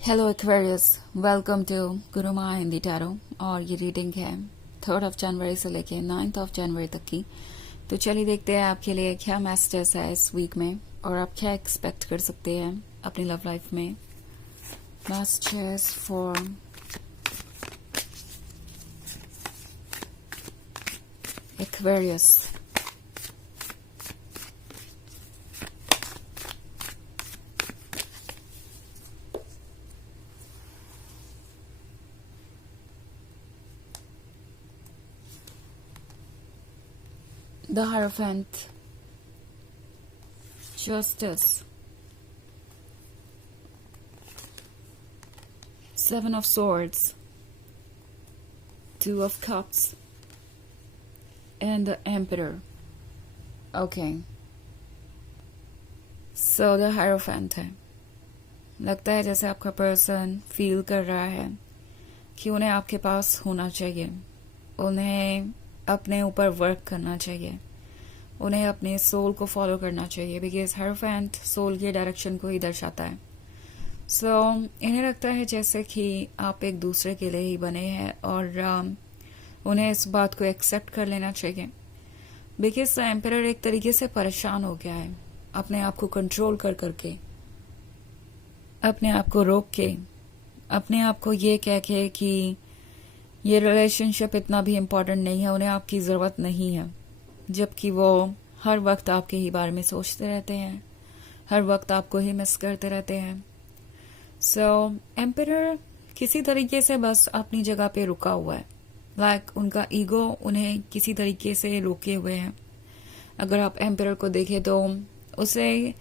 Hello Aquarius, welcome to Guruma Hindi tarot. और ये reading है 3 जनवरी से लेके 9 जनवरी तक की। तो चलिए देखते हैं आपके लिए क्या मैसेजेस है इस वीक में और आप क्या एक्सपेक्ट कर सकते हैं अपनी लव लाइफ में। Messages for Aquarius. The Hierophant, Justice, 7 of Swords, 2 of Cups, and the Emperor. Okay. So the Hierophant है। लगता है जैसे आपका पर्सन फील कर रहा है कि उन्हें आपके पास होना चाहिए, उन्हें अपने ऊपर वर्क करना चाहिए, उन्हें अपने सोल को फॉलो करना चाहिए, बिकॉज हायरोफेंट सोल के डायरेक्शन को ही दर्शाता है। सो इन्हें लगता है जैसे कि आप एक दूसरे के लिए ही बने हैं और उन्हें इस बात को एक्सेप्ट कर लेना चाहिए, बिकॉज एम्परर एक तरीके से परेशान हो गया है अपने आप को कंट्रोल कर करके, अपने आप को रोक के, अपने आप को ये कह के कि ये रिलेशनशिप इतना भी इम्पोर्टेंट नहीं है, उन्हें आपकी ज़रूरत नहीं है, जबकि वो हर वक्त आपके ही बारे में सोचते रहते हैं, हर वक्त आपको ही मिस करते रहते हैं। सो एम्परर किसी तरीके से बस अपनी जगह पे रुका हुआ है, लाइक उनका ईगो उन्हें किसी तरीके से रोके हुए है। अगर आप एम्परर को देखें तो उसे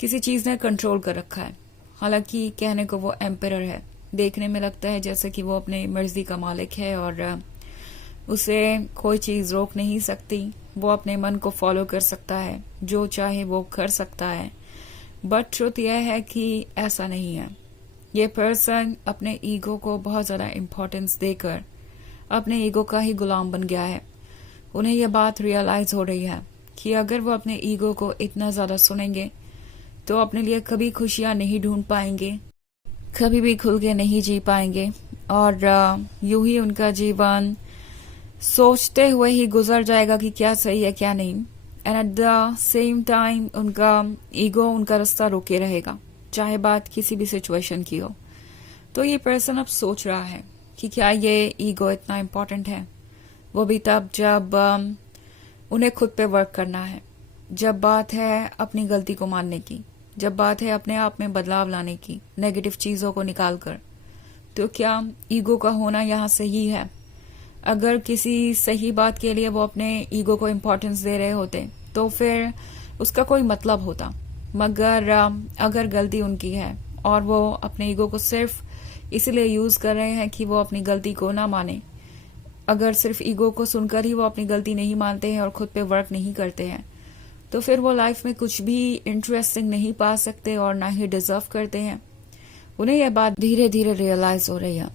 किसी चीज़ ने कंट्रोल कर रखा है। हालांकि कहने को वो एम्परर है, देखने में लगता है जैसे कि वो अपने मर्जी का मालिक है और उसे कोई चीज़ रोक नहीं सकती, वो अपने मन को फॉलो कर सकता है, जो चाहे वो कर सकता है। बट ट्रुथ यह है कि ऐसा नहीं है। ये पर्सन अपने ईगो को बहुत ज़्यादा इम्पोर्टेंस देकर अपने ईगो का ही गुलाम बन गया है। उन्हें यह बात रियलाइज हो रही है कि अगर वो अपने ईगो को इतना ज़्यादा सुनेंगे तो अपने लिए कभी खुशियाँ नहीं ढूंढ पाएंगे, कभी भी खुल के नहीं जी पाएंगे और यूं ही उनका जीवन सोचते हुए ही गुजर जाएगा कि क्या सही है क्या नहीं। And at the same time उनका ईगो उनका रास्ता रोके रहेगा, चाहे बात किसी भी सिचुएशन की हो। तो ये पर्सन अब सोच रहा है कि क्या ये ईगो इतना इम्पोर्टेंट है, वो भी तब जब उन्हें खुद पे वर्क करना है, जब बात है अपनी गलती को मानने की, जब बात है अपने आप में बदलाव लाने की, नेगेटिव चीजों को निकालकर। तो क्या ईगो का होना यहाँ सही है? अगर किसी सही बात के लिए वो अपने ईगो को इम्पोर्टेंस दे रहे होते तो फिर उसका कोई मतलब होता। मगर अगर गलती उनकी है और वो अपने ईगो को सिर्फ इसलिए यूज कर रहे हैं कि वो अपनी गलती को ना माने, अगर सिर्फ ईगो को सुनकर ही वो अपनी गलती नहीं मानते हैं और खुद पे वर्क नहीं करते हैं, तो फिर वो लाइफ में कुछ भी इंटरेस्टिंग नहीं पा सकते और ना ही डिजर्व करते हैं। उन्हें यह बात धीरे धीरे रियलाइज हो रही है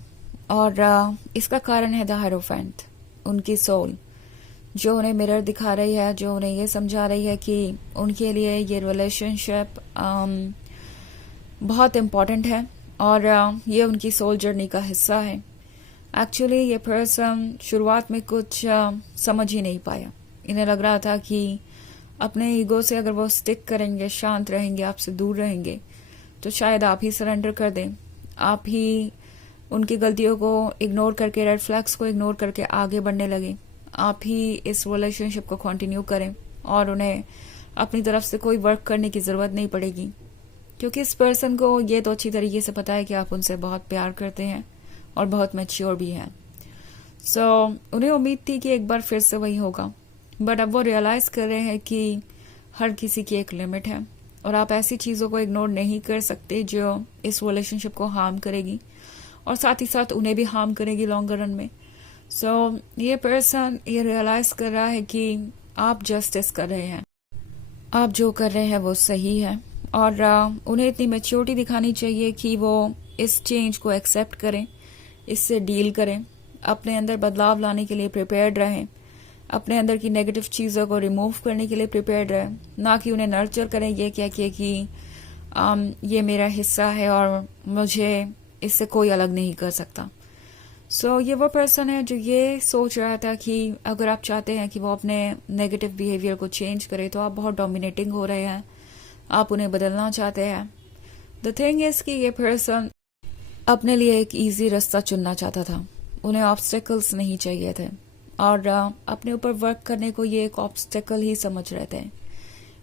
और इसका कारण है द हायरोफेंट, उनकी सोल, जो उन्हें मिरर दिखा रही है, जो उन्हें ये समझा रही है कि उनके लिए ये रिलेशनशिप बहुत इम्पोर्टेंट है और ये उनकी सोल जर्नी का हिस्सा है। एक्चुअली ये पर्सन शुरुआत में कुछ समझ ही नहीं पाया। इन्हें लग रहा था कि अपने ईगो से अगर वो स्टिक करेंगे, शांत रहेंगे, आपसे दूर रहेंगे, तो शायद आप ही सरेंडर कर दें, आप ही उनकी गलतियों को इग्नोर करके, रेड फ्लैग्स को इग्नोर करके आगे बढ़ने लगे, आप ही इस रिलेशनशिप को कंटिन्यू करें और उन्हें अपनी तरफ से कोई वर्क करने की ज़रूरत नहीं पड़ेगी, क्योंकि इस पर्सन को ये तो अच्छी तरीके से पता है कि आप उनसे बहुत प्यार करते हैं और बहुत मैच्योर भी हैं। सो उन्हें उम्मीद थी कि एक बार फिर से वही होगा, बट अब वो रियलाइज कर रहे हैं कि हर किसी की एक लिमिट है और आप ऐसी चीज़ों को इग्नोर नहीं कर सकते जो इस रिलेशनशिप को हार्म करेगी और साथ ही साथ उन्हें भी हार्म करेगी लॉन्गर रन में। सो ये पर्सन ये रियलाइज कर रहा है कि आप जस्टिस कर रहे हैं, आप जो कर रहे हैं वो सही है और उन्हें इतनी मैच्योरिटी दिखानी चाहिए कि वो इस चेंज को एक्सेप्ट करें, इससे डील करें, अपने अंदर बदलाव लाने के लिए प्रिपेयर्ड रहें, अपने अंदर की नेगेटिव चीज़ों को रिमूव करने के लिए प्रिपेयर्ड रहें, ना कि उन्हें नर्चर करें ये क्या कि ये मेरा हिस्सा है और मुझे इससे कोई अलग नहीं कर सकता। सो ये वो पर्सन है जो ये सोच रहा था कि अगर आप चाहते हैं कि वो अपने नेगेटिव बिहेवियर को चेंज करे तो आप बहुत डोमिनेटिंग हो रहे हैं, आप उन्हें बदलना चाहते हैं। द थिंग इज कि ये पर्सन अपने लिए एक इजी रास्ता चुनना चाहता था, उन्हें ऑब्स्टेकल्स नहीं चाहिए थे और अपने ऊपर वर्क करने को ये एक ऑब्स्टेकल ही समझ रहे थे।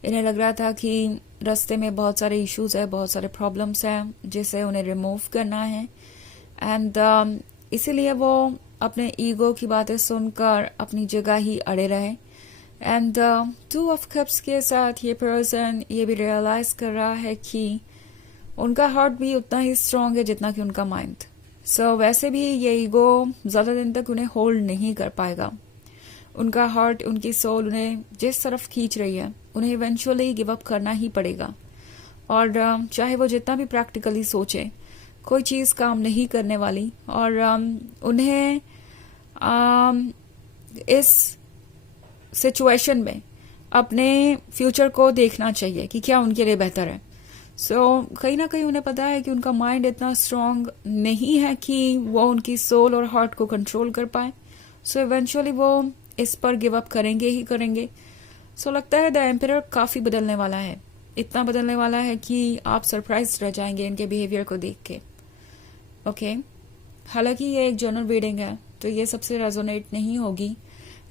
इन्हें लग रहा था कि रास्ते में बहुत सारे इश्यूज है, बहुत सारे प्रॉब्लम्स हैं जिसे उन्हें रिमूव करना है एंड इसीलिए वो अपने ईगो की बातें सुनकर अपनी जगह ही अड़े रहे। एंड 2 ऑफ कप्स के साथ ये पर्सन ये भी रियलाइज कर रहा है कि उनका हार्ट भी उतना ही स्ट्रांग है जितना कि उनका माइंड। सो वैसे भी ये ईगो ज्यादा दिन तक उन्हें होल्ड नहीं कर पाएगा। उनका हार्ट, उनकी सोल उन्हें जिस तरफ खींच रही है उन्हें इवेंचुअली गिव अप करना ही पड़ेगा। और चाहे वो जितना भी प्रैक्टिकली सोचे, कोई चीज काम नहीं करने वाली और उन्हें इस सिचुएशन में अपने फ्यूचर को देखना चाहिए कि क्या उनके लिए बेहतर है। सो कहीं ना कहीं उन्हें पता है कि उनका माइंड इतना स्ट्रांग नहीं है कि वो उनकी सोल और हार्ट को कंट्रोल कर पाए। सो इवेंचुअली वो इस पर गिव अप करेंगे ही करेंगे। सो लगता है द एम्परर काफी बदलने वाला है, इतना बदलने वाला है कि आप सरप्राइज रह जाएंगे इनके बिहेवियर को देख के। ओके, हालांकि ये एक जनरल रीडिंग है तो ये सबसे रेजोनेट नहीं होगी,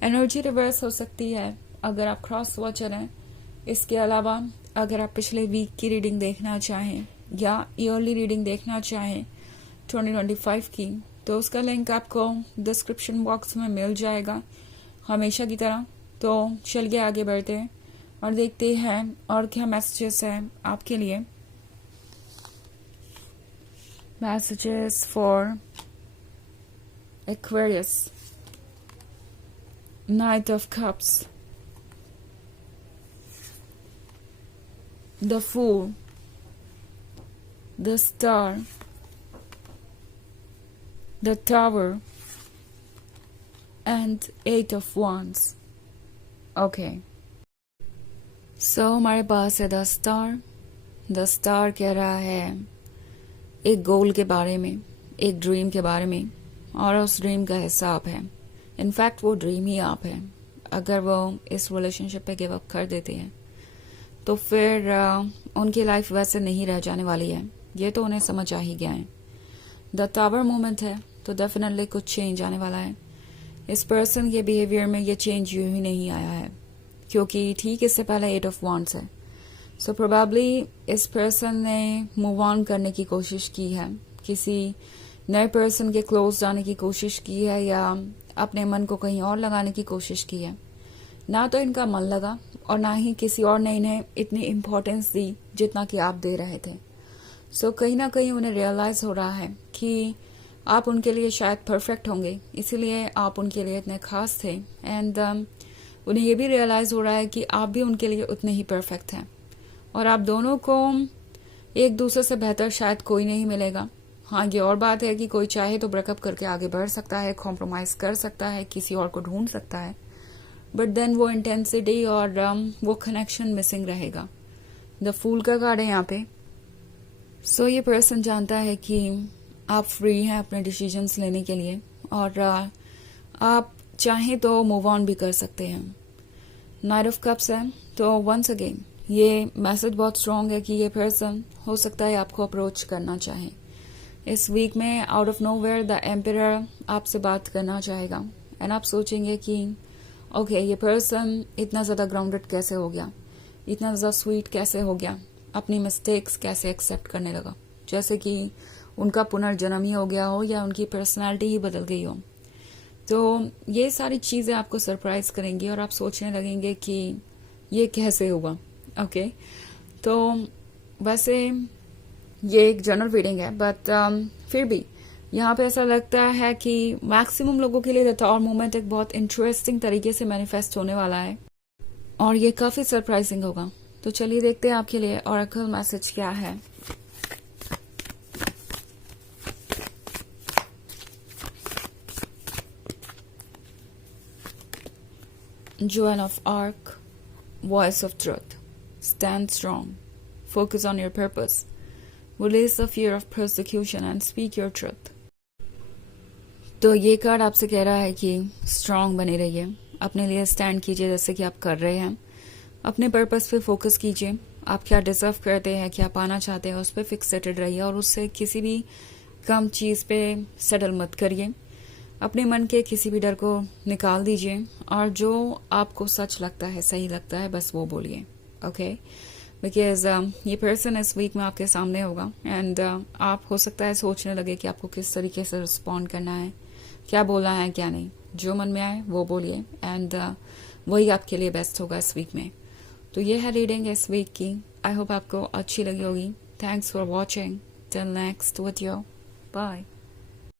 एनर्जी रिवर्स हो सकती है अगर आप क्रॉस वॉचर हैं। इसके अलावा अगर आप पिछले वीक की रीडिंग देखना चाहें या ईयरली रीडिंग देखना चाहें 2025 की, तो उसका लिंक आपको डिस्क्रिप्शन बॉक्स में मिल जाएगा हमेशा की तरह। तो चलिए आगे बढ़ते हैं और देखते हैं और क्या मैसेजेस हैं आपके लिए। Messages for Aquarius, Knight of Cups, the Fool, the Star, the Tower, and 8 of Wands. Okay. So हमारे पास है द स्टार। द स्टार कह रहा है एक गोल के बारे में, एक ड्रीम के बारे में, और उस ड्रीम का हिस्सा आप है। इनफैक्ट वो ड्रीम ही आप है। अगर वो इस रिलेशनशिप पे गिव अप कर देते हैं तो फिर उनकी लाइफ वैसे नहीं रह जाने वाली है, ये तो उन्हें समझ आ ही गया है। द टावर मोमेंट है तो डेफिनेटली कुछ चेंज आने वाला है। इस पर्सन के बिहेवियर में ये चेंज यूं ही नहीं आया है क्योंकि ठीक इससे पहले 8 ऑफ वांड्स है। सो प्रोबेबली इस पर्सन ने मूव ऑन करने की कोशिश की है, किसी नए पर्सन के क्लोज जाने की कोशिश की है या अपने मन को कहीं और लगाने की कोशिश की है। ना तो इनका मन लगा और ना ही किसी और ने इन्हें इतनी इम्पोर्टेंस दी जितना कि आप दे रहे थे। सो कहीं ना कहीं उन्हें रियलाइज हो रहा है कि आप उनके लिए शायद परफेक्ट होंगे, इसीलिए आप उनके लिए इतने खास थे। एंड उन्हें ये भी रियलाइज हो रहा है कि आप भी उनके लिए उतने ही परफेक्ट हैं और आप दोनों को एक दूसरे से बेहतर शायद कोई नहीं मिलेगा। हाँ, ये और बात है कि कोई चाहे तो ब्रेकअप करके आगे बढ़ सकता है, कॉम्प्रोमाइज कर सकता है, किसी और को ढूंढ सकता है, बट देन वो इंटेंसिटी और वो कनेक्शन मिसिंग रहेगा। द फूल का कार्ड है यहाँ पे। सो ये पर्सन जानता है कि आप फ्री हैं अपने डिसीजंस लेने के लिए और आप चाहें तो मूव ऑन भी कर सकते हैं। नाइट ऑफ कप्स है तो वंस अगेन ये मैसेज बहुत स्ट्रांग है कि ये पर्सन हो सकता है आपको अप्रोच करना चाहे। इस वीक में out of nowhere the emperor आपसे बात करना चाहेगा एंड आप सोचेंगे कि ओके, ये पर्सन इतना ज्यादा ग्राउंडेड कैसे हो गया, इतना ज्यादा स्वीट कैसे हो गया, अपनी मिस्टेक्स कैसे एक्सेप्ट करने लगा, जैसे कि उनका पुनर्जन्म ही हो गया हो या उनकी पर्सनालिटी ही बदल गई हो। तो ये सारी चीजें आपको सरप्राइज करेंगी और आप सोचने लगेंगे कि ये कैसे हुआ। ओके, तो वैसे ये एक जनरल रीडिंग है बट फिर भी यहाँ पे ऐसा लगता है कि मैक्सिमम लोगों के लिए द टावर मोमेंट एक बहुत इंटरेस्टिंग तरीके से मैनिफेस्ट होने वाला है और ये काफी सरप्राइजिंग होगा। तो चलिए देखते हैं आपके लिए ऑरेकल मैसेज क्या है। Joan of Arc, Voice of Truth, Stand Strong, focus on your purpose, release the fear of persecution and speak your truth. तो ये कार्ड आपसे कह रहा है कि स्ट्रांग बने रहिए, अपने लिए स्टैंड कीजिए जैसे कि आप कर रहे हैं, अपने पर्पस पे फोकस कीजिए, आप क्या डिजर्व करते हैं, क्या पाना चाहते हैं, उस पर फिक्सेटेड रहिए और उससे किसी भी कम चीज़ पे सेटल मत करिए। अपने मन के किसी भी डर को निकाल दीजिए और जो आपको सच लगता है, सही लगता है, बस वो बोलिए। ओके, बिकॉज ये पर्सन इस वीक में आपके सामने होगा एंड आप हो सकता है सोचने लगे कि आपको किस तरीके से रिस्पॉन्ड करना है, क्या बोलना है, क्या नहीं। जो मन में आए वो बोलिए एंड वही आपके लिए बेस्ट होगा इस वीक में। तो ये है रीडिंग इस वीक की। आई होप आपको अच्छी लगी होगी। Thanks for watching. Till next video, bye.